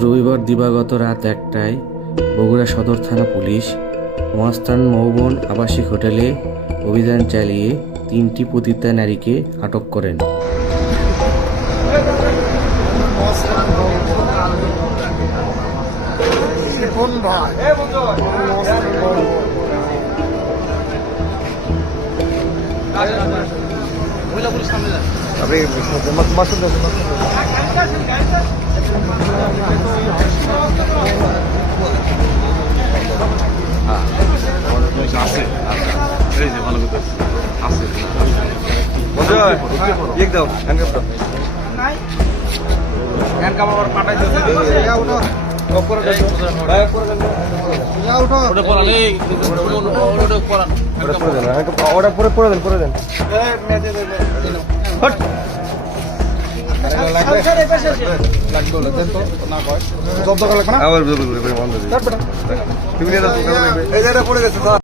রবিবার দিবাগত রাত 1টায় বগুড়া সদর থানা পুলিশ মহাস্থান মৌবন আবাসিক হোটেলে অভিযান চালিয়ে 3টি পতিতা নারীকে আটক করেন। লাগবে